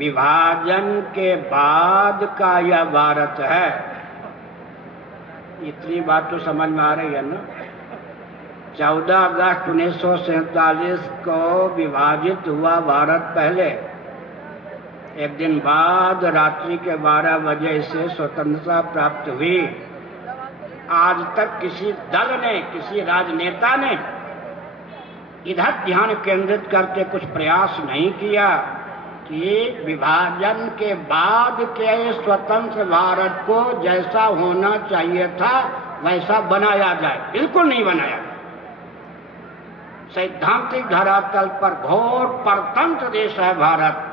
विभाजन के बाद का यह भारत है। इतनी बात तो समझ में आ रही है ना। 14 अगस्त 1947 को विभाजित हुआ भारत। पहले एक दिन बाद रात्रि के 12 बजे इसे स्वतंत्रता प्राप्त हुई। आज तक किसी दल ने, किसी राजनेता ने इधर ध्यान केंद्रित करके कुछ प्रयास नहीं किया कि विभाजन के बाद के स्वतंत्र भारत को जैसा होना चाहिए था वैसा बनाया जाए। बिल्कुल नहीं बनाया। सैद्धांतिक धरातल पर घोर परतंत्र देश है भारत।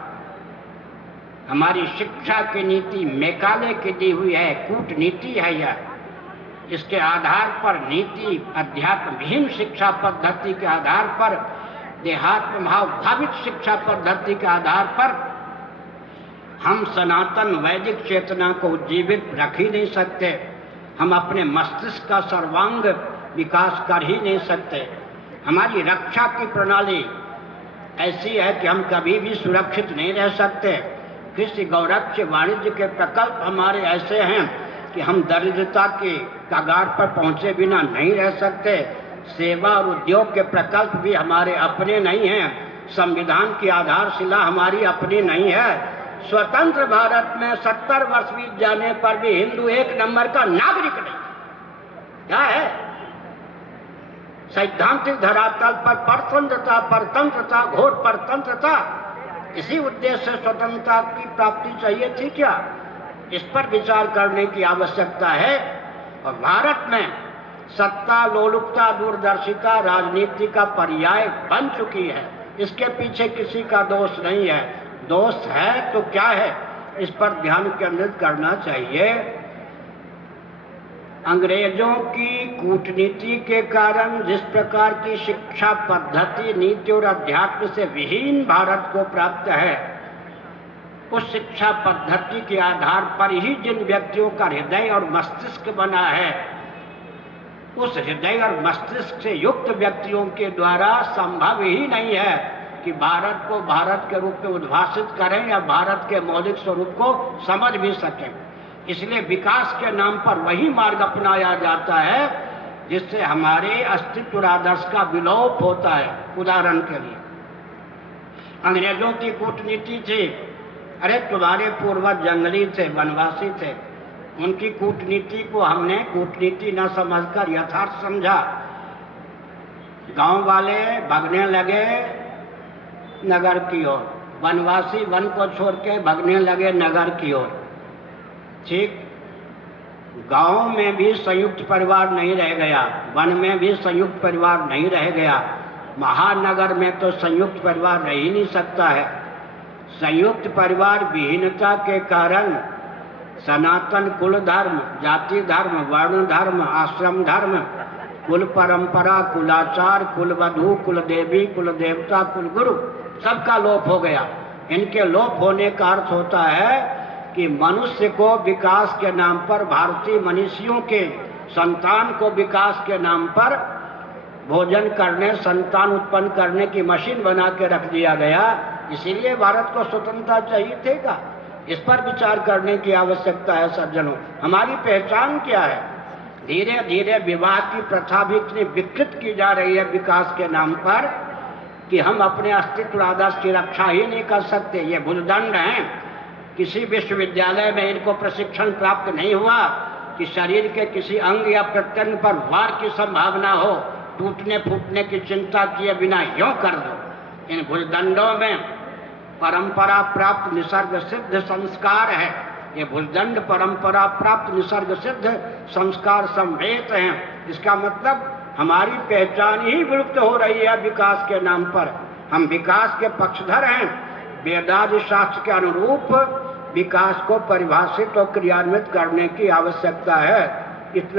हमारी शिक्षा की नीति मैकाले की दी हुई है, कूटनीति है यह। इसके आधार पर नीति अध्यात्महीन शिक्षा पद्धति के आधार पर, देहात्म भाव भावित शिक्षा पद्धति के आधार पर हम सनातन वैदिक चेतना को उज्जीवित रख ही नहीं सकते। हम अपने मस्तिष्क का सर्वांग विकास कर ही नहीं सकते। हमारी रक्षा की प्रणाली ऐसी है कि हम कभी भी सुरक्षित नहीं रह सकते। कृषि गौरक्ष वाणिज्य के प्रकल्प हमारे ऐसे हैं कि हम दरिद्रता के कगार पर पहुंचे बिना नहीं रह सकते। सेवा और उद्योग के प्रकल्प भी हमारे अपने नहीं हैं। संविधान की आधारशिला हमारी अपनी नहीं है। स्वतंत्र भारत में 70 वर्ष बीत जाने पर भी हिंदू एक नंबर का नागरिक नहीं। क्या है? सैद्धांतिक धरातल पर परतंत्रता, परतंत्रता, घोर परतंत्रता। इसी उद्देश्य से स्वतंत्रता की प्राप्ति चाहिए थी क्या? इस पर विचार करने की आवश्यकता है। और भारत में सत्ता लोलुपता, दूरदर्शिता राजनीति का पर्याय बन चुकी है। इसके पीछे किसी का दोष नहीं है। दोष है तो क्या है, इस पर ध्यान केंद्रित करना चाहिए। अंग्रेजों की कूटनीति के कारण जिस प्रकार की शिक्षा पद्धति, नीति और अध्यात्म से विहीन भारत को प्राप्त है, उस शिक्षा पद्धति के आधार पर ही जिन व्यक्तियों का हृदय और मस्तिष्क बना है, उस हृदय और मस्तिष्क से युक्त व्यक्तियों के द्वारा संभव ही नहीं है कि भारत को भारत के रूप में उद्भाषित करें या भारत के मौलिक स्वरूप को समझ भी सकें। इसलिए विकास के नाम पर वही मार्ग अपनाया जाता है जिससे हमारे अस्तित्व और आदर्श का विलोप होता है। उदाहरण के लिए अंग्रेजों की कूटनीति थी, अरे तुम्हारे पूर्वज जंगली थे, वनवासी थे। उनकी कूटनीति को हमने कूटनीति न समझकर यथार्थ समझा। गांव वाले भागने लगे नगर की ओर, वनवासी वन को छोड़ के भागने लगे नगर की ओर। ठीक, गांव में भी संयुक्त परिवार नहीं रह गया, वन में भी संयुक्त परिवार नहीं रह गया, महानगर में तो संयुक्त परिवार रह ही नहीं सकता है। संयुक्त परिवार विहीनता के कारण सनातन कुल धर्म, जाति धर्म, वर्ण धर्म, आश्रम धर्म, कुल परंपरा, कुलाचार, कुल वधु, कुल देवी, कुल देवता, कुल गुरु सबका लोप हो गया। इनके लोप होने का अर्थ होता है कि मनुष्य को विकास के नाम पर, भारतीय मनुष्यों के संतान को विकास के नाम पर भोजन करने, संतान उत्पन्न करने की मशीन बना के रख दिया गया। इसीलिए भारत को स्वतंत्रता चाहिए थेगा। इस पर विचार करने की आवश्यकता है सज्जनों। हमारी पहचान क्या है? धीरे धीरे विवाह की प्रथा भी इतनी विकृत की जा रही है विकास के नाम पर कि हम अपने अस्तित्व आदर्श की रक्षा ही नहीं कर सकते। ये भूलदंड हैं। किसी विश्वविद्यालय में इनको प्रशिक्षण प्राप्त नहीं हुआ कि शरीर के किसी अंग या प्रत्यंग पर वार की संभावना हो, टूटने फूटने की चिंता किए बिना यों कर दो। इन भूलदंडों में परंपरा प्राप्त निसर्ग सिद्ध संस्कार है। ये भूलदंड परंपरा प्राप्त निसर्ग सिद्ध संस्कार संवेद हैं। इसका मतलब हमारी पहचान ही विलुप्त हो रही है विकास के नाम पर। हम विकास के पक्षधर हैं। वेदादि शास्त्र के अनुरूप विकास को परिभाषित और क्रियान्वित करने की आवश्यकता है। इतना